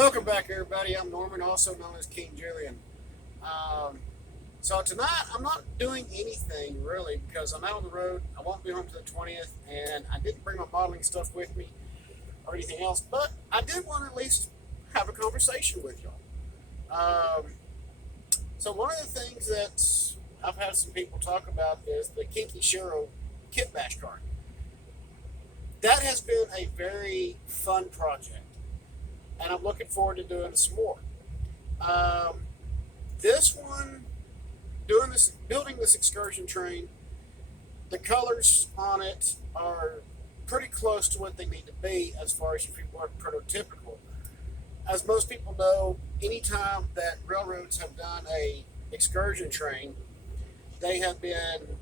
Welcome back, everybody. I'm Norman, also known as King Julian. So tonight, I'm not doing anything really because I'm out on the road. I won't be home to the 20th, and I didn't bring my modeling stuff with me or anything else. But I did want to at least have a conversation with y'all. So one of the things that I've had some people talk about is the Kinky Shero kit bash card. That has been a very fun project, and I'm looking forward to doing some more. This one, building this excursion train, the colors on it are pretty close to what they need to be as far as if you want prototypical. As most people know, anytime that railroads have done a excursion train, they have been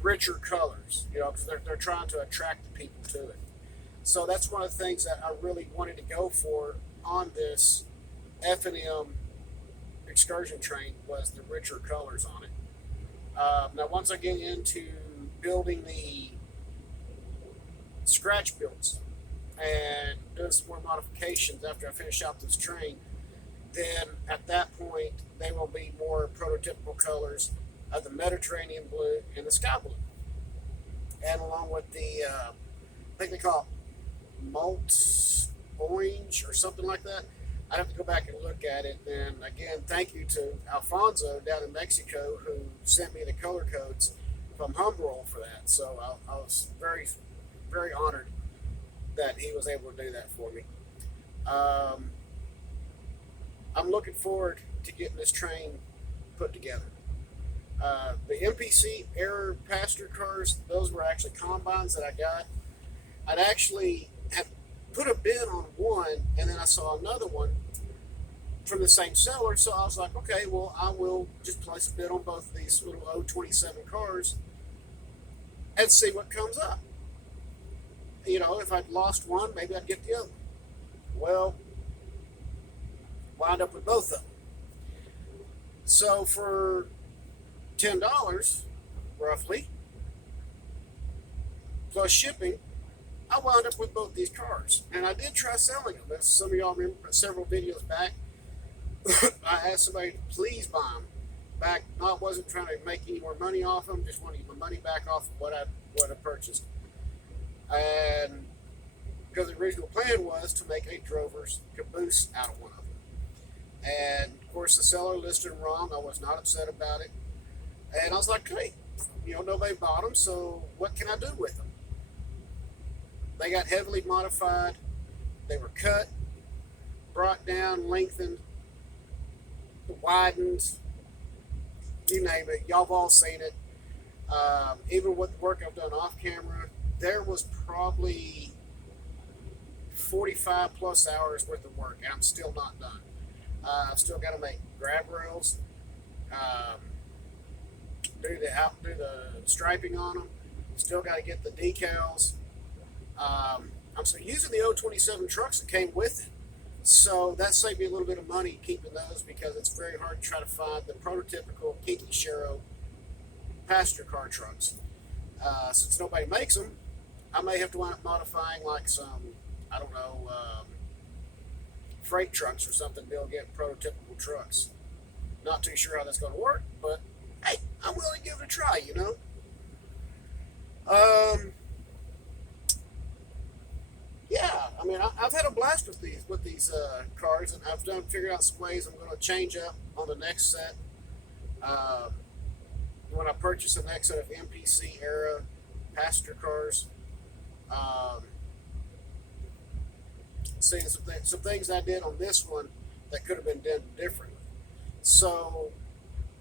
richer colors, because they're trying to attract the people to it. So that's one of the things that I really wanted to go for on this F&M excursion train was the richer colors on it. Now, once I get into building the scratch builds and doing some more modifications after I finish out this train, then at that point they will be more prototypical colors of the Mediterranean blue and the sky blue, and along with the I think they call it malt orange or something like that. I'd have to go back and look at it. And again, thank you to Alfonso down in Mexico who sent me the color codes from Humbrol for that. So I was very, very honored that he was able to do that for me. I'm looking forward to getting this train put together. The MPC era passenger cars, those were actually combines that I got. I'd actually had put a bid on one, and then I saw another one from the same seller, so I was like, okay, well, I will just place a bid on both of these little 027 cars and see what comes up. If I'd lost one, maybe I'd get the other. Well, wound up with both of them. So for $10, roughly, plus shipping, I wound up with both these cars. And I did try selling them. As some of y'all remember several videos back, I asked somebody to please buy them back. I wasn't trying to make any more money off them, just wanted my money back off of what I purchased. And because the original plan was to make a drover's caboose out of one of them. And of course the seller listed them wrong. I was not upset about it. And I was like, hey, nobody bought them, so what can I do with them? They got heavily modified. They were cut, brought down, lengthened, widened, you name it. Y'all have all seen it. Even with the work I've done off camera, there was probably 45 plus hours worth of work, and I'm still not done. I've still got to make grab rails, do the striping on them. Still got to get the decals. I'm still using the 027 trucks that came with it, so that saved me a little bit of money keeping those because it's very hard to try to find the prototypical Kinky Shero passenger car trucks. Since nobody makes them, I may have to wind up modifying like some, I don't know, freight trucks or something to get prototypical trucks. Not too sure how that's going to work, but hey, I'm willing to give it a try, Yeah, I mean, I've had a blast with these cars, and I've figured out some ways I'm going to change up on the next set. When I purchase the next set of MPC era passenger cars, seeing some things I did on this one that could have been done differently. So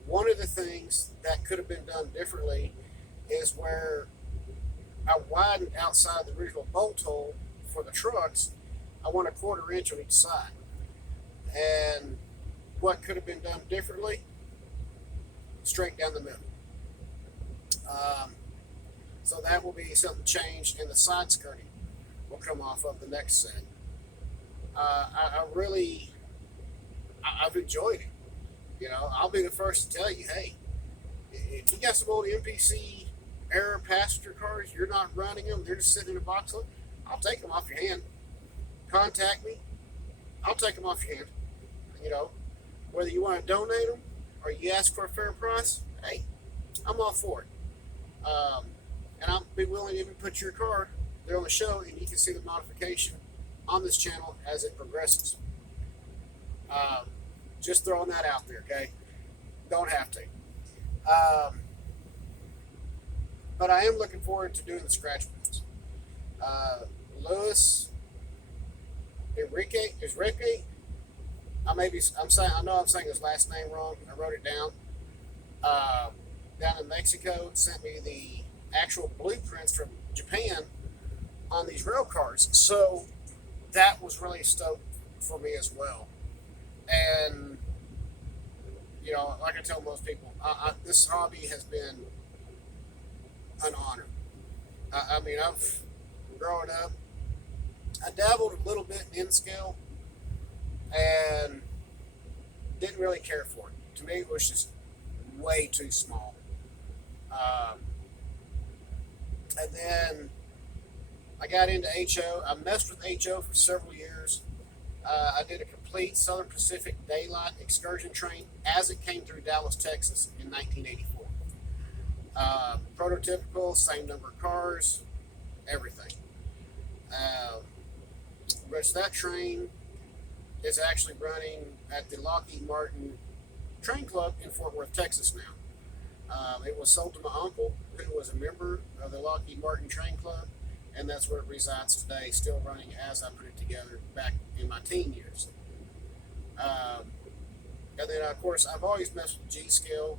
one of the things that could have been done differently is where I widened outside the original bolt hole for the trucks. I want a 1/4 inch on each side. And what could have been done differently? Straight down the middle. So that will be something changed, and the side skirting will come off of the next set. I've enjoyed it. I'll be the first to tell you, hey, if you got some old MPC era passenger cars, you're not running them, they're just sitting in a box, I'll take them off your hand. Contact me, I'll take them off your hand. You know, whether you want to donate them or you ask for a fair price, hey, I'm all for it. And I'll be willing to even put your car there on the show, and you can see the modification on this channel as it progresses. Just throwing that out there, okay? Don't have to. But I am looking forward to doing the scratch builds. Louis Enrique. I know I'm saying his last name wrong. I wrote it down. Down in Mexico, sent me the actual blueprints from Japan on these rail cars. So that was really stoked for me as well. And you know, like I tell most people, this hobby has been an honor. I mean, I've growing up, I dabbled a little bit in scale and didn't really care for it. To me, it was just way too small. And then I got into HO. I messed with HO for several years. I did a complete Southern Pacific daylight excursion train as it came through Dallas, Texas in 1984. Prototypical, same number of cars, everything. Which that train is actually running at the Lockheed Martin Train Club in Fort Worth, Texas now. It was sold to my uncle, who was a member of the Lockheed Martin Train Club, and that's where it resides today, still running as I put it together back in my teen years. And then, of course, I've always messed with G-scale.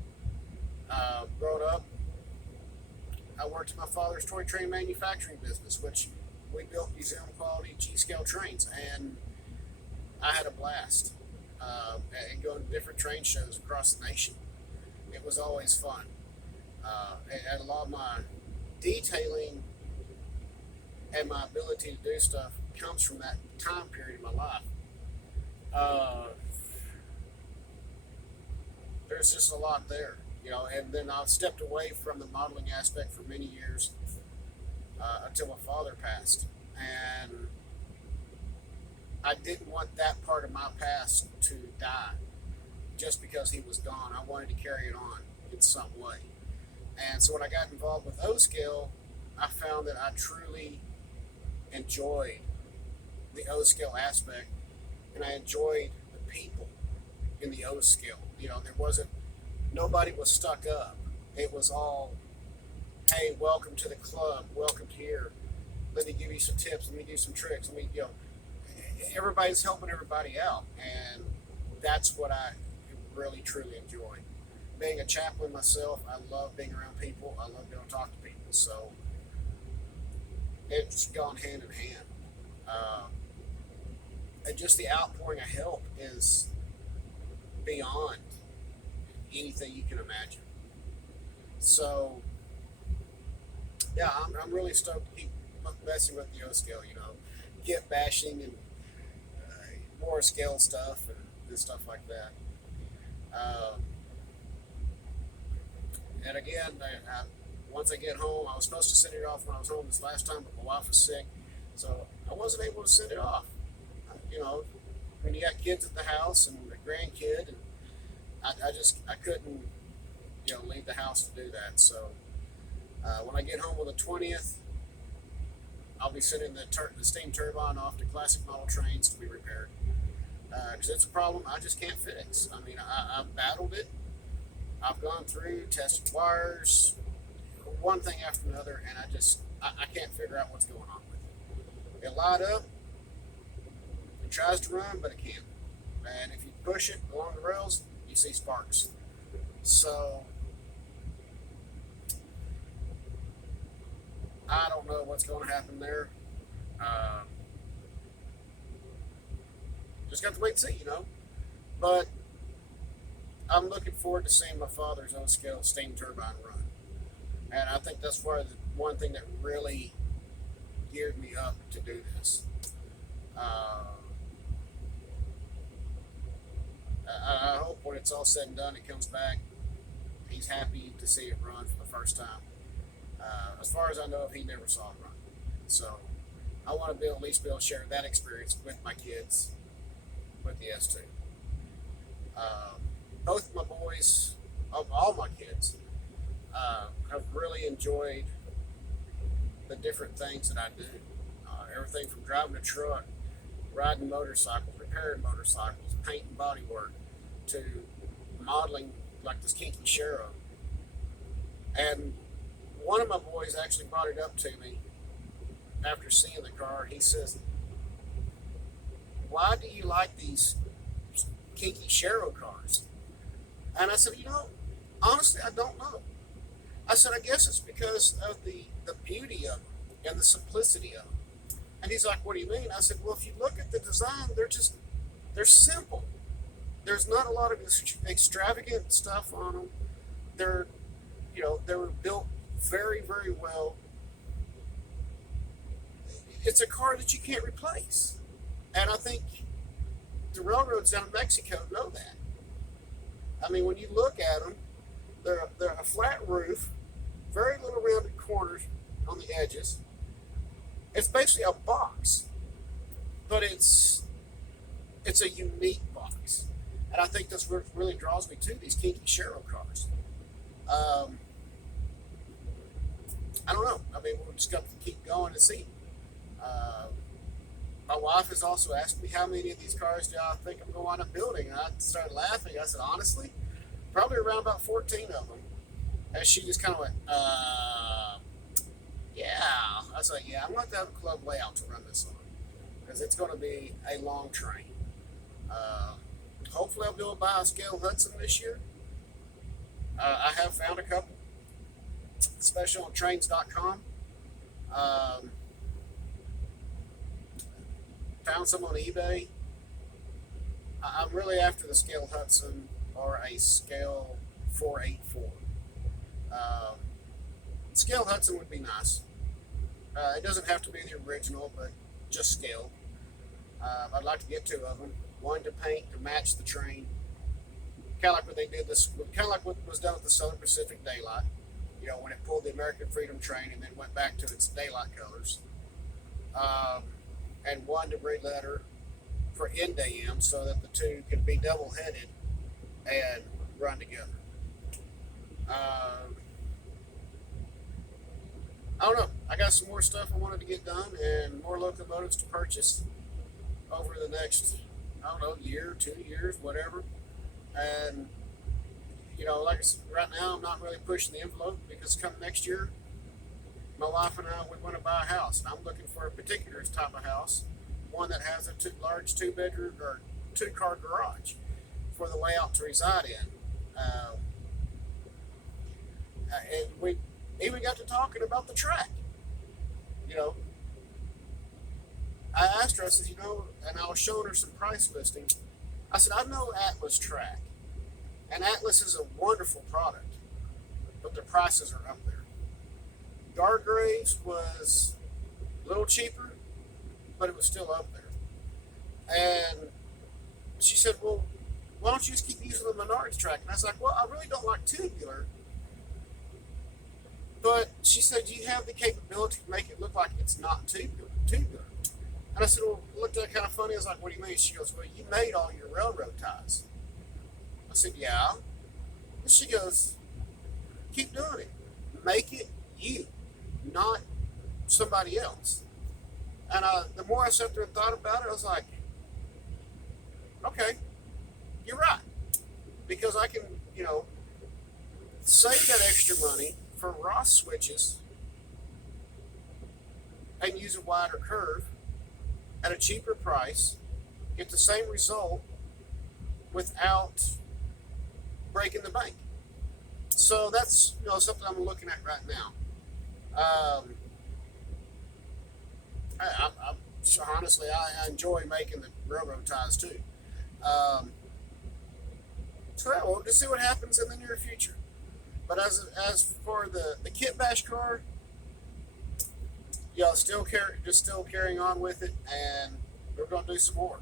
Growing up, I worked in my father's toy train manufacturing business, which we built museum quality G-scale trains, and I had a blast. And going to different train shows across the nation. It was always fun. And a lot of my detailing and my ability to do stuff comes from that time period in my life. There's just a lot there, you know, and then I stepped away from the modeling aspect for many years until my father passed. And I didn't want that part of my past to die just because he was gone. I wanted to carry it on in some way. And so when I got involved with O-scale, I found that I truly enjoyed the O-scale aspect, and I enjoyed the people in the O-scale. You know, nobody was stuck up. It was all, hey, welcome to the club, welcome here. Let me give you some tips, let me do some tricks, everybody's helping everybody out, and that's what I really truly enjoy. Being a chaplain myself, I love being around people. I love being able to talk to people. So it's gone hand in hand. And just the outpouring of help is beyond anything you can imagine. So yeah, I'm really stoked to keep messing with the O-scale, you know, get bashing and more scale stuff and stuff like that. And again, once I get home, I was supposed to send it off when I was home this last time, but my wife was sick, so I wasn't able to send it off. You know, when you got kids at the house and a grandkid, and I couldn't, you know, leave the house to do that. So when I get home on the 20th, I'll be sending the steam turbine off to Classic Model Trains to be repaired. Because it's a problem I just can't fix. I mean, I've battled it. I've gone through, tested wires, one thing after another, and I can't figure out what's going on with it. It light up, it tries to run, but it can't. And if you push it along the rails, you see sparks. So I don't know what's going to happen there. Just got to wait and see, you know. But I'm looking forward to seeing my father's O-scale steam turbine run. And I think that's where the one thing that really geared me up to do this. I hope when it's all said and done, it comes back, he's happy to see it run for the first time. As far as I know, he never saw it run. So I want to at least be able to share that experience with my kids with the S2. Both my boys, all my kids, have really enjoyed the different things that I do. Everything from driving a truck, riding motorcycles, repairing motorcycles, painting bodywork, to modeling like this Kinky Shero. And one of my boys actually brought it up to me after seeing the car. He says, "Why do you like these Kinky Shero cars?" And I said, honestly, I don't know. I said, I guess it's because of the beauty of them and the simplicity of them. And he's like, "What do you mean?" I said, "Well, if you look at the design, they're simple. There's not a lot of extravagant stuff on them. They were built very, very well. It's a car that you can't replace." And I think the railroads down in Mexico know that. I mean, when you look at them, they're a flat roof, very little rounded corners on the edges. It's basically a box, but it's a unique box. And I think that's what really draws me to these Kinky Shero cars. I don't know. I mean, we'll just got to keep going and see. My wife has also asked me how many of these cars do I think I'm going to wind up building. And I started laughing. I said, honestly, probably around about 14 of them. And she just kind of went, yeah. I was like, yeah, I'm going to have a club layout to run this on, because it's going to be a long train. Hopefully I'll be able to buy a scale Hudson this year. I have found a couple, especially on trains.com. Found some on eBay. I'm really after the scale Hudson or a scale 484. Scale Hudson would be nice. It doesn't have to be the original, but just scale. I'd like to get 2 of them. One to paint to match the train. Kind of like what they did kind of like what was done with the Southern Pacific Daylight. When it pulled the American Freedom Train and then went back to its daylight colors. And one to re-letter for end AM so that the two can be double-headed and run together. I don't know. I got some more stuff I wanted to get done and more locomotives to purchase over the next, year, 2 years, whatever. And, like I said, right now I'm not really pushing the envelope, because come next year, my wife and I, we want to buy a house. And I'm looking for a particular type of house, one that has a large 2-bedroom or 2-car garage for the layout to reside in. And we even got to talking about the track. I asked her, I said, and I was showing her some price listings. I said, I know Atlas track, and Atlas is a wonderful product, but the prices are up there. Gargraves was a little cheaper, but it was still up there. And she said, well, why don't you just keep using the Menards track? And I was like, well, I really don't like tubular. But she said, you have the capability to make it look like it's not tubular. And I said, well, it looked at it kind of funny. I was like, what do you mean? She goes, well, you made all your railroad ties. I said, yeah. And she goes, keep doing it. Make it you, not somebody else. And the more I sat there and thought about it, I was like, okay, you're right. Because I can, save that extra money for Ross switches and use a wider curve at a cheaper price, get the same result without breaking the bank. So that's something I'm looking at right now. Honestly, I enjoy making the railroad ties too. So yeah, we'll just see what happens in the near future. But as for the kit bash car, still carrying on with it, and we're going to do some more.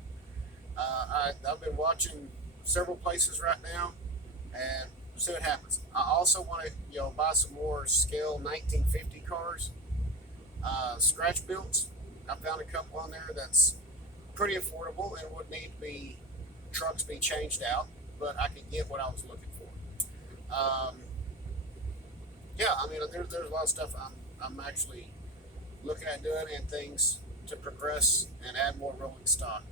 I've been watching several places right now, and see what happens. I also want to buy some more scale 1950 cars, scratch builds. I found a couple on there that's pretty affordable and would need to be trucks be changed out, but I could get what I was looking for. Yeah, I mean, there's a lot of stuff I'm actually looking at doing and things to progress and add more rolling stock.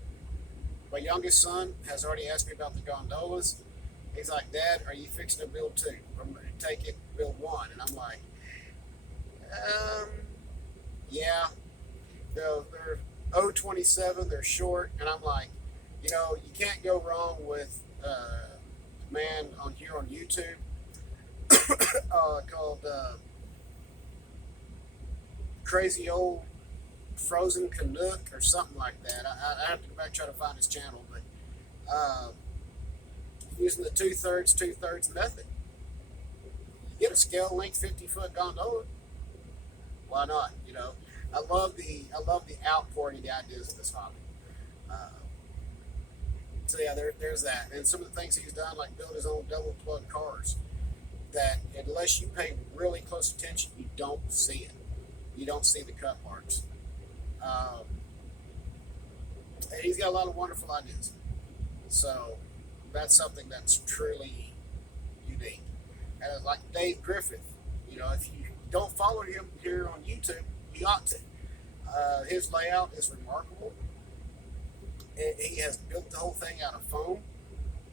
My youngest son has already asked me about the gondolas. He's like, Dad, are you fixing to build two? I'm going to take it, build one. And I'm like, yeah. They're 027, they're short. And I'm like, you know, you can't go wrong with a man on YouTube called crazyoldfrozenkanook or something like that. I have to go back and try to find his channel, but using the two-thirds method. You get a scale length 50-foot gondola. Why not? You know, I love the outpouring of the ideas of this hobby. So yeah, there's that, and some of the things he's done, like build his own double plug cars, that unless you pay really close attention, you don't see it. You don't see the cut marks. And he's got a lot of wonderful ideas. So that's something that's truly unique. And like Dagriffyn, you know, if you don't follow him here on YouTube, you ought to. His layout is remarkable. He has built the whole thing out of foam.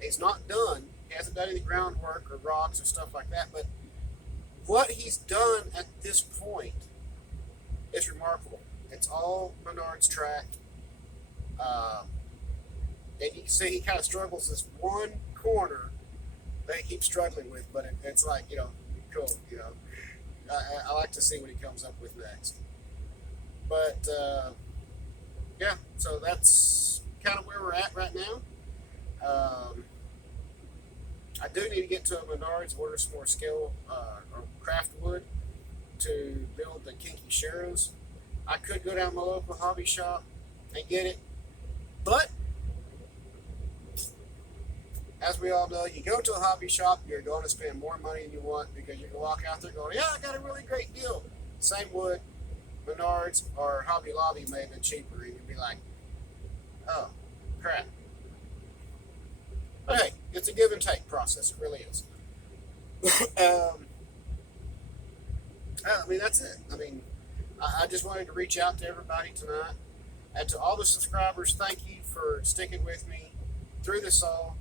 He's not done. He hasn't done any groundwork or rocks or stuff like that. But what he's done at this point is remarkable. It's all Menards track. And you can see he kind of struggles this one corner that he keeps struggling with. But it's like, you know, cool. You know, I like to see what he comes up with next. But yeah, so that's kind of where we're at right now. I do need to get to a Menards, order some more scale or craft wood to build the kinky sharrows. I could go down to my local hobby shop and get it, but as we all know, you go to a hobby shop, you're going to spend more money than you want, because you're going to walk out there going, yeah, I got a really great deal. Same wood, Menards or Hobby Lobby may have been cheaper, and you'd be like, oh, crap. But hey, it's a give and take process. It really is. I mean, that's it. I mean, I just wanted to reach out to everybody tonight. And to all the subscribers, thank you for sticking with me through this all.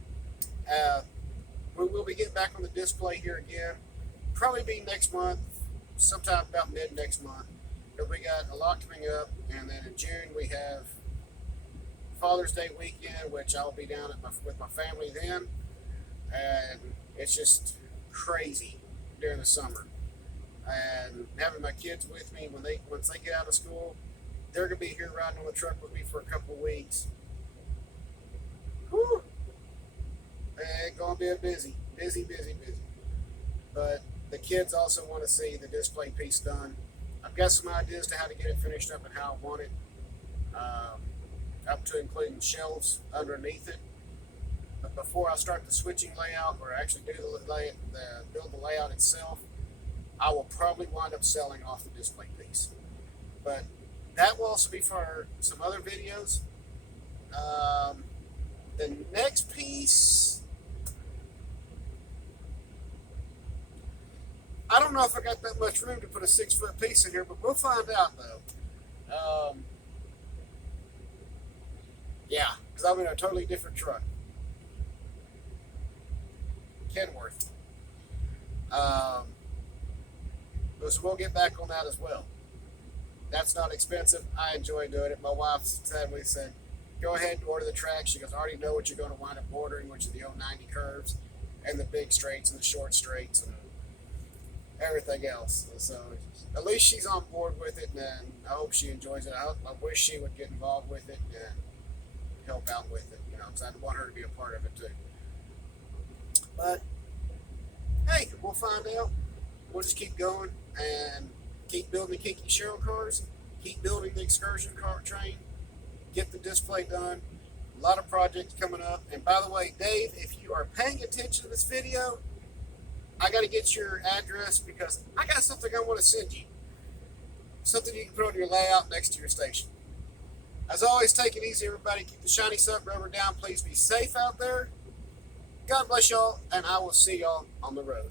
We will be getting back on the display here again. Probably be next month, sometime about mid next month. But we got a lot coming up. And then in June, we have Father's Day weekend, which I'll be down with my family then, and it's just crazy during the summer. And having my kids with me once they get out of school, they're gonna be here riding on the truck with me for a couple of weeks. Whew. It's gonna be a busy. But the kids also want to see the display piece done. I've got some ideas to how to get it finished up and how I want it. Up to including shelves underneath it. But before I start the switching layout, or actually do build the layout itself, I will probably wind up selling off the display piece. But that will also be for some other videos. The next piece, I don't know if I got that much room to put a 6-foot piece in here, but we'll find out though. Yeah, because I'm in a totally different truck. Kenworth. So we'll get back on that as well. That's not expensive. I enjoy doing it. My wife sadly said, go ahead and order the track. She goes, I already know what you're going to wind up ordering, which are the 090 curves and the big straights and the short straights and everything else. So at least she's on board with it, and I hope she enjoys it. I wish she would get involved with it and help out with it, you know, because I'd want her to be a part of it too. But hey, we'll find out. We'll just keep going and keep building the kinky sharrow cars, keep building the excursion car train, get the display done. A lot of projects coming up. And by the way, Dave, if you are paying attention to this video, I got to get your address, because I got something I want to send you. Something you can put on your layout next to your station. As always, take it easy, everybody. Keep the shiny sub rubber down. Please be safe out there. God bless y'all, and I will see y'all on the road.